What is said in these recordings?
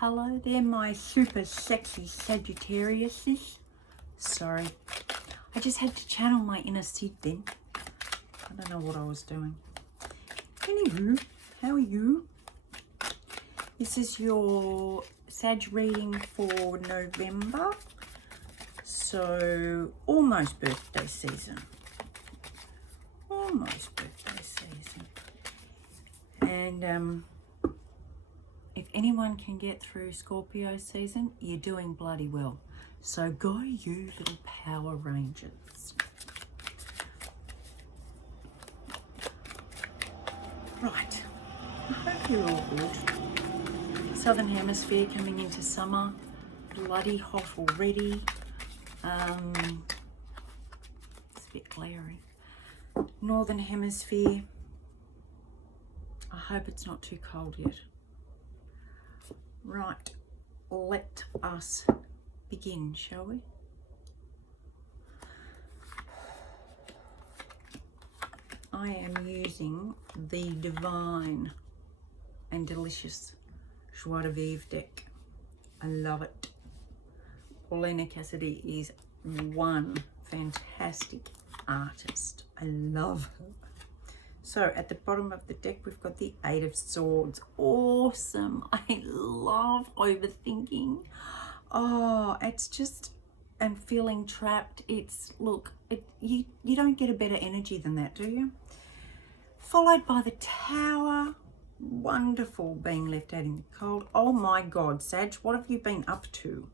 Hello there, my super sexy Sagittariuses. Sorry, I just had to channel my inner Sid then. I don't know what I was doing. Anywho, how are you? This is your Sag reading for November. So, almost birthday season. Almost birthday season. And, if anyone can get through Scorpio season, you're doing bloody well. So go you little Power Rangers. Right, I hope you're all good. Southern Hemisphere coming into summer, bloody hot already. It's a bit glary. Northern Hemisphere, I hope it's not too cold yet. Right, let us begin, shall we? I am using the divine and delicious Joie de Vivre deck. I love it. Paulina Cassidy is one fantastic artist. I love her. So at the bottom of the deck, we've got the Eight of Swords. Awesome. I love overthinking. Oh, it's just, and feeling trapped. It's, look, you don't get a better energy than that, do you? Followed by the Tower. Wonderful being left out in the cold. Oh my God, Sag, what have you been up to?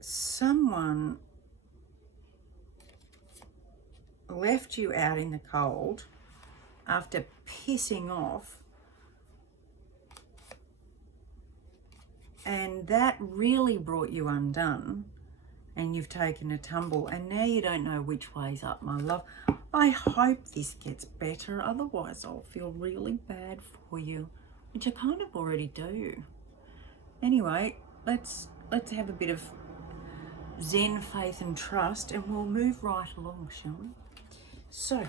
Someone left you out in the cold after pissing off, and that really brought you undone, and you've taken a tumble, and now you don't know which way's up, my love. I hope this gets better, otherwise I'll feel really bad for you, which I kind of already do. Anyway, let's have a bit of Zen, faith and trust, and we'll move right along, shall we? So,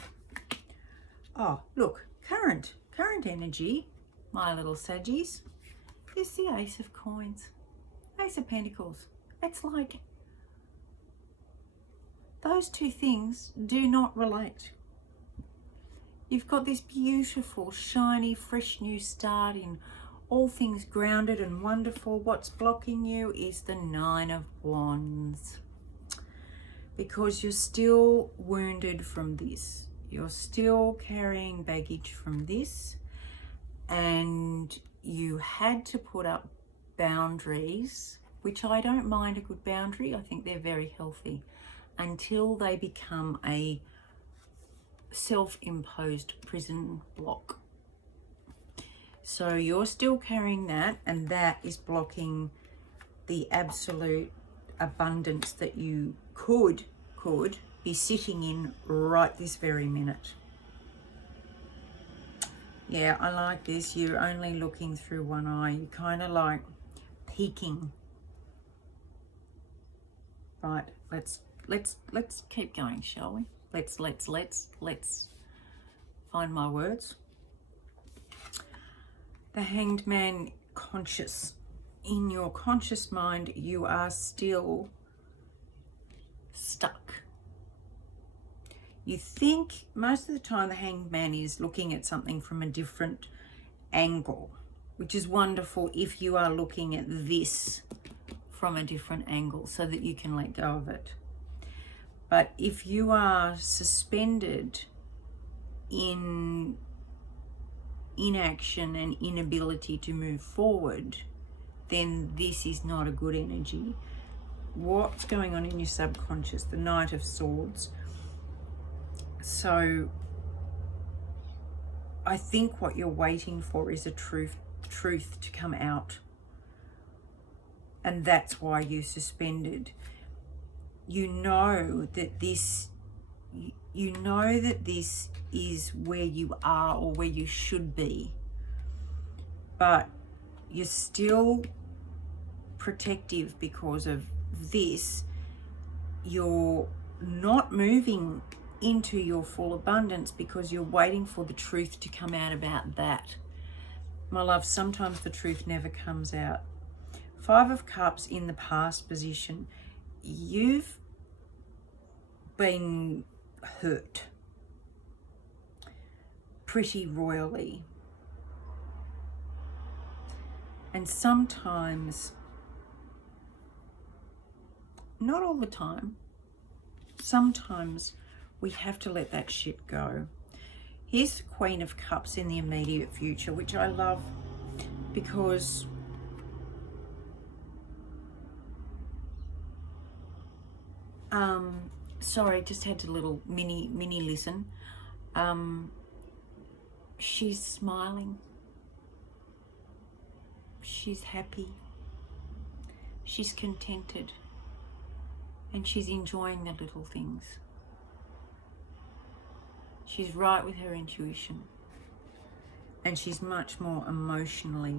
oh, look, current energy, my little Saggies, is the Ace of Coins, Ace of Pentacles. It's like those two things do not relate. You've got this beautiful, shiny, fresh new start in all things grounded and wonderful. What's blocking you is the Nine of Wands. Because you're still wounded from this. You're still carrying baggage from this. And you had to put up boundaries, which I don't mind a good boundary. I think they're very healthy, until they become a self-imposed prison block. So you're still carrying that, and that is blocking the absolute abundance that you could be sitting in right this very minute. Yeah, I like this. You're only looking through one eye. You're kind of like peeking. Right, let's keep going, shall we? Let's find my words. The Hanged Man, conscious. In your conscious mind, you are still stuck. You think most of the time the Hanged Man is looking at something from a different angle, which is wonderful if you are looking at this from a different angle so that you can let go of it. But if you are suspended in inaction and inability to move forward, then this is not a good energy. What's going on in your subconscious? The Knight of Swords. So I think what you're waiting for is a truth to come out, and that's why you're suspended. You know that this is where you are or where you should be, but you're still protective because of this. You're not moving into your full abundance because you're waiting for the truth to come out about that. My love, sometimes the truth never comes out. 5 of Cups in the past position. You've been hurt pretty royally. And sometimes, not all the time, sometimes we have to let that shit go. Here's the Queen of Cups in the immediate future, which I love because sorry, just had a little mini listen. She's smiling. She's happy. She's contented. And she's enjoying the little things. She's right with her intuition. And she's much more emotionally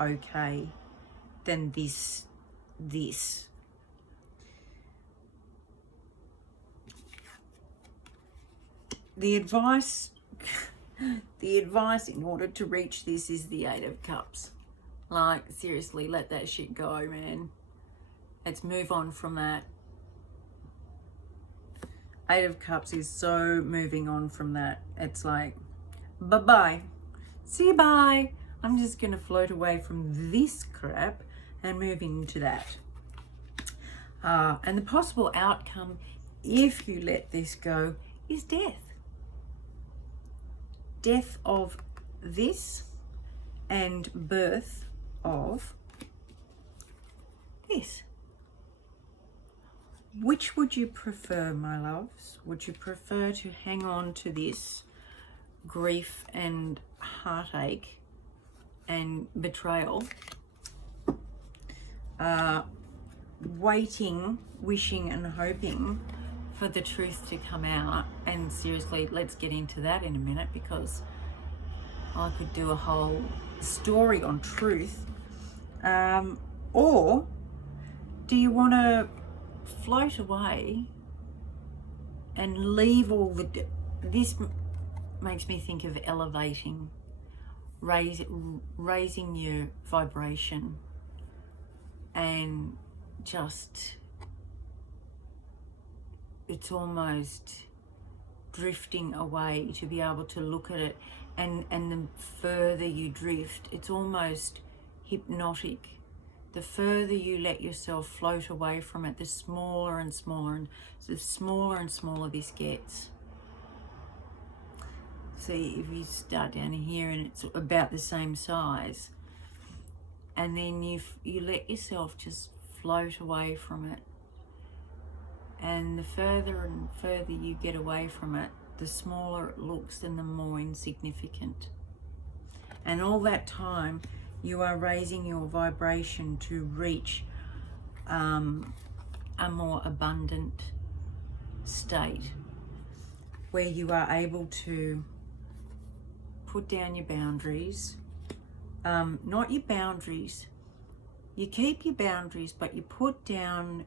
okay than this. The advice in order to reach this is the 8 of Cups. Like, seriously, let that shit go, man. Let's move on from that. 8 of Cups is so moving on from that. It's like, bye-bye. See you, bye. I'm just going to float away from this crap and move into that. And the possible outcome, if you let this go, is death. Death of this and birth of this. Which would you prefer, my loves? Would you prefer to hang on to this grief and heartache and betrayal, waiting, wishing and hoping for the truth to come out? And seriously, let's get into that in a minute, because I could do a whole story on truth. Or do you want to float away and leave all the... This makes me think of elevating, raising your vibration, and just... it's almost drifting away to be able to look at it, and the further you drift, it's almost hypnotic. The further you let yourself float away from it, the smaller and smaller, and the smaller and smaller this gets. See, if you start down here and it's about the same size, and then you let yourself just float away from it, and the further and further you get away from it, the smaller it looks and the more insignificant. And all that time you are raising your vibration to reach a more abundant state where you are able to put down your boundaries. Not your boundaries. You keep your boundaries, but you put down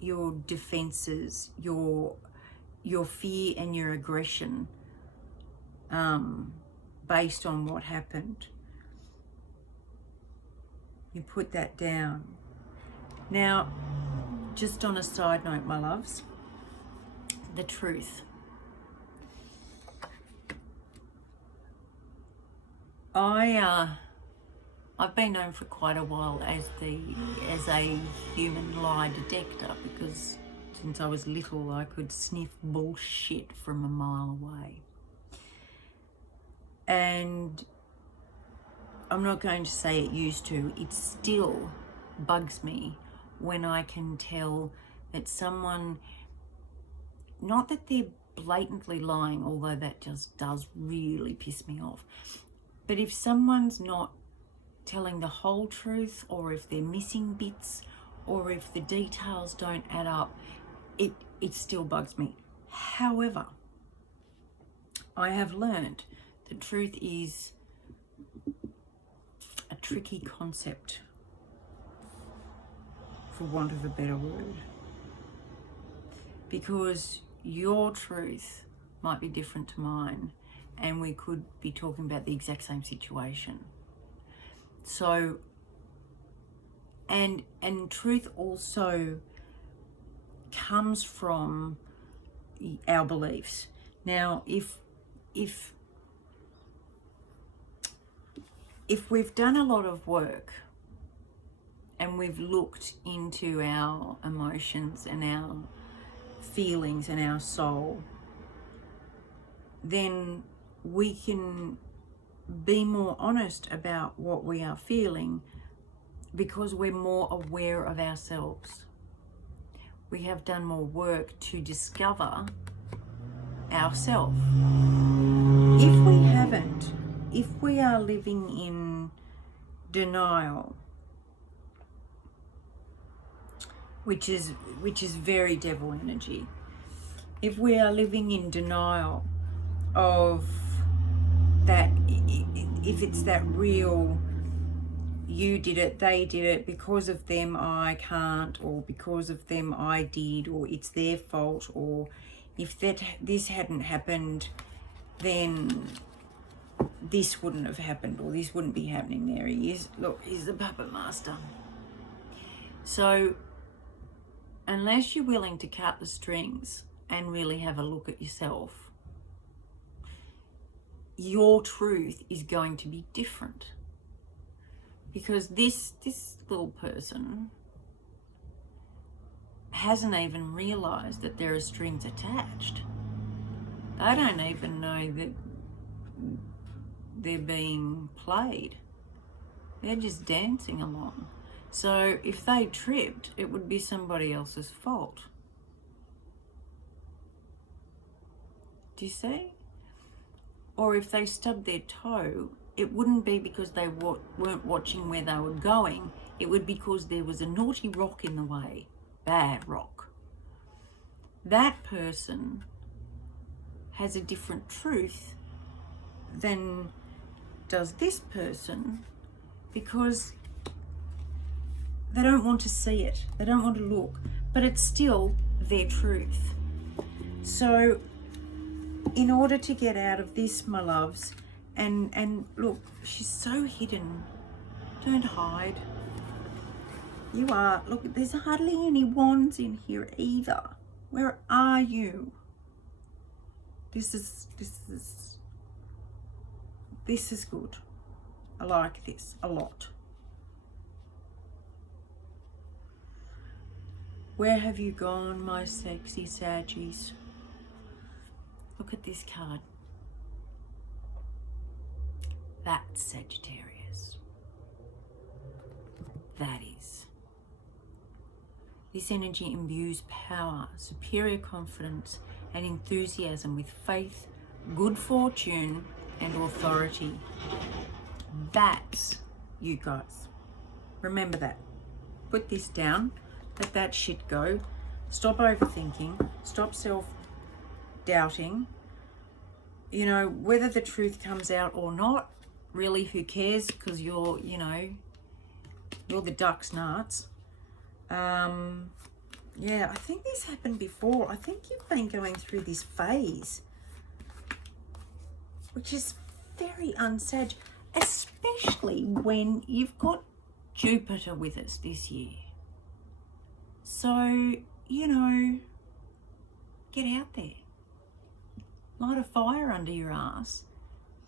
your defenses, your fear and your aggression based on what happened. You put that down. Now, just on a side note, my loves, the truth. I've been known for quite a while as a human lie detector, because since I was little I could sniff bullshit from a mile away. And I'm not going to say it used to, it still bugs me when I can tell that someone, not that they're blatantly lying, although that just does really piss me off, but if someone's not telling the whole truth, or if they're missing bits, or if the details don't add up, it still bugs me. However, I have learned the truth is a tricky concept, for want of a better word, because your truth might be different to mine, and we could be talking about the exact same situation. So, and truth also comes from our beliefs. Now, if we've done a lot of work and we've looked into our emotions and our feelings and our soul, then we can be more honest about what we are feeling, because we're more aware of ourselves. We have done more work to discover ourselves. If we haven't, if we are living in denial, which is very devil energy, if we are living in denial of that, if it's that real, you did it, they did it, because of them I can't, or because of them I did, or it's their fault, or if this hadn't happened, then this wouldn't have happened, or this wouldn't be happening. There he is. Look, he's the puppet master. So unless you're willing to cut the strings and really have a look at yourself, your truth is going to be different. Because this little person hasn't even realized that there are strings attached. They don't even know that they're being played. They're just dancing along. So if they tripped, it would be somebody else's fault. Do you see? Or if they stubbed their toe, it wouldn't be because they weren't watching where they were going. It would be because there was a naughty rock in the way. Bad rock. That person has a different truth than does this person, because they don't want to see it. They don't want to look. But it's still their truth. So in order to get out of this, my loves, and look, she's so hidden. Don't hide. You are. Look, there's hardly any wands in here either. Where are you? This is good. I like this a lot. Where have you gone, my sexy Saggies? Look at this card. That's Sagittarius. That is. This energy imbues power, superior confidence, and enthusiasm with faith, good fortune, and authority. That's you guys. Remember that. Put this down. Let that shit go. Stop overthinking. Stop self-doubting. You know, whether the truth comes out or not, really, who cares? Because you're the duck's nuts. Yeah, I think this happened before. I think you've been going through this phase, which is very unsag, especially when you've got Jupiter with us this year. So, you know, get out there. Light a fire under your ass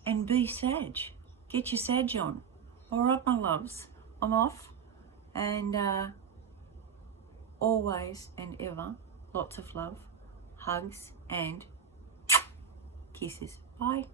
and be Sag. Get your Sag on. All right, my loves. I'm off. And always and ever, lots of love, hugs and kisses. Bye.